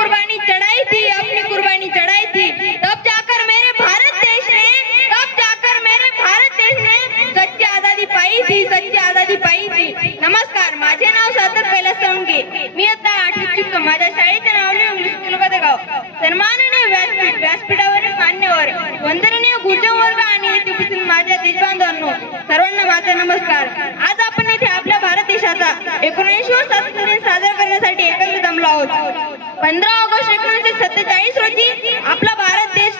कुर्बानी चढ़ाई थी, अपनी कुर्बानी चढ़ाई थी, तब जाकर मेरे भारत देश ने, तब जाकर मेरे भारत देश ने सच्ची आजादी पाई थी, सच्ची आजादी पाई थी. नमस्कार, माझे नाव सार्थक कैलास साळुंखे. मी आता 8वीत शिकतो. माझ्या शाळेचे नाव इंग्लिश स्कूल गाव. सन्माननीय व्यासपीठावरील मान्यवर, वंदनीय गुरुजनवर्ग आणि येथे उपस्थित माझ्या देशबांधवांनो, सर्वांना माझा नमस्कार. आज आपण इथे आपल्या भारत देशाचा 19वा स्वातंत्र्य दिन साजरा करण्यासाठी एकत्र जमलो आहोत. 15 ऑगस्ट 1947 रोजी आपला भारत देश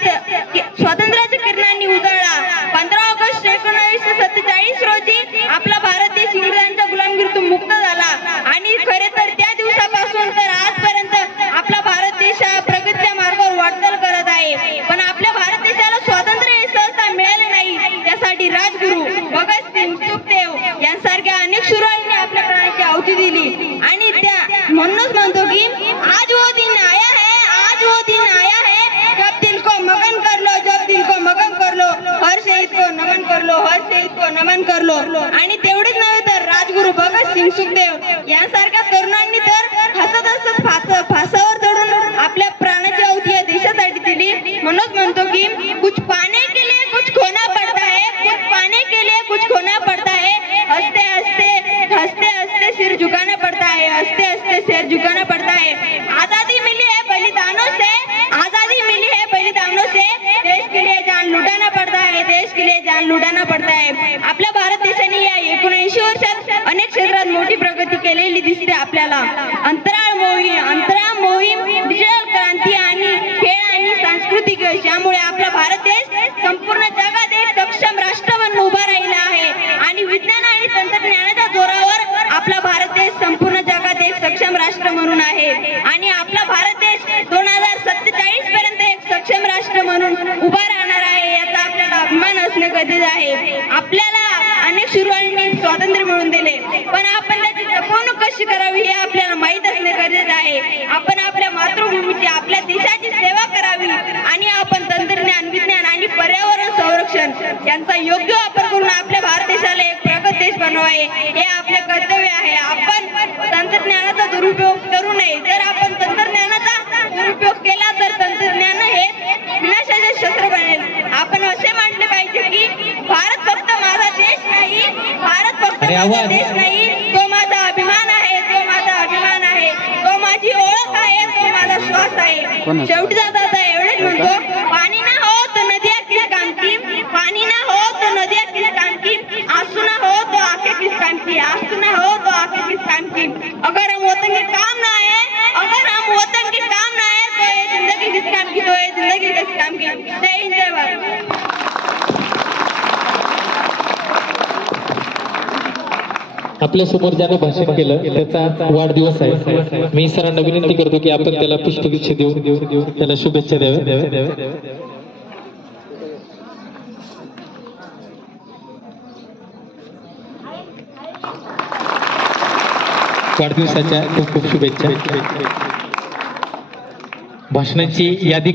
स्वातंत्र्याच्या किरणांनी उजळला. 15 ऑगस्ट 1947 रोजी आपला भारत देश इंग्रजांच्या गुलामगिरीतून मुक्त झाला आणि खरे तर त्या दिवसापासून तर आजपर्यंत आपला भारत देश प्रगतीच्या मार्गावर वाटचाल करत आहे. पण आपल्या भारत देशाला स्वातंत्र्य सहसा मिळाले नाही. त्यासाठी राजगुरू भगतसिंग, सुखदेव यांसारख्या अनेक शूरांनी आपल्या प्राणाची आहुती दिली आणि त्या म्हणूनच म्हणतो की आज वो दिन आया है, आज वो दिन आया है, जब दिल को मगन कर लो, जब दिल को मगन कर लो, हर शहीद को नमन कर लो, हर शहीद को नमन कर लो. आणि तेवढेच नव्हे तर राजगुरू भगतसिंग, सुखदेव यांसारख्या तरुणांनी तर हसत हसत फासावर चढून आपल्या प्राणाची आहुती या देशासाठी दिली. म्हणूनच म्हणतो की कुछ पाने के लिए कुछ खोना पड़ता है, कुछ पाने के लिए कुछ खोना पड़ता है, हंसते हंसते हंसते हंसते सिर झुकाना पड़ता है, हंसते हंसते सिर झुकाना पड़ता है. आजादी मिली है बलिदानों से, आजादी मिली है बलिदानों से, देश के लिए जान लुटाना पड़ता है, देश के लिए जान लुटाना पड़ता है. आपल्या भारत देशाने या 19 वर्षात अनेक क्षेत्रात मोठी प्रगती केलेली दिसते आपल्याला. अंतराळ मोहीम, डिजिटल क्रांती आणि खेळ आणि सांस्कृतिक यामुळे आपला भारत देश संपूर्ण जगात एक सक्षम राष्ट्र म्हणून उभा राहिला आहे आणि विज्ञान आणि तंत्रज्ञानाच्या जोरावर आपला भारत देश संपूर्ण जगात एक सक्षम राष्ट्र म्हणून आहे आणि आपला भारत देश 2047 पर्यंत एक सक्षम राष्ट्र म्हणून उभा राहणार आहे. याचा आपल्याला अभिमान असणे गरजेचे आहे. आपल्याला अनेक शूरांनी स्वातंत्र्य मिळवून दिले, पण आपण त्याची जपवणूक कशी करावी हे आपल्याला माहीत असणे गरजेचे आहे. आपण आपल्या मातृभूमीची, आपल्या देशाची सेवा करावी आणि आपण तंत्रज्ञान, विज्ञान आणि पर्यावरण संरक्षण यांचा योग्य वापर करून आपल्या भारत देशाला एक प्रगत देश बनवावे हे आपले कर्तव्य आहे. आपण तंत्रज्ञानाचा दुरुपयोग करू नये. जर आपण तंत्रज्ञानाचा दुरुपयोग केला तर तंत्रज्ञान हे विनाशाचे शस्त्र बनेल. आपण असे म्हटले पाहिजे की भारत फक्त माझा देश नाही, भारत फक्त माझा देश नाही, तो माझा अभिमान आहे, तो माझा अभिमान आहे, तो माझी ओळख आहे, तो माझा श्वास आहे. शेवटी जाता एवढेच म्हणतो, पाणी ना हो तो नदियां किस काम की, पाणी ना हो तो नदियां किस काम की, आंसू ना हो तो आंखें किस काम की, आंसू ना हो तो आंखें किस काम की. अगर हम वतन के काम ना आए, अगर हम वतन के काम ना आए तो ये जिंदगी किस काम की, तो ये जिंदगी किस काम की. जय हिंद, जय भारत. आपल्या समोर ज्याने भाषण केलं त्याचा वाढदिवस आहे. मी सरांना विनंती करतो की आपण त्याला पुष्पगुच्छ देऊ, त्याला शुभेच्छा द्याव्या. वाढदिवसाच्या खूप खूप शुभेच्छा. भाषणांची यादी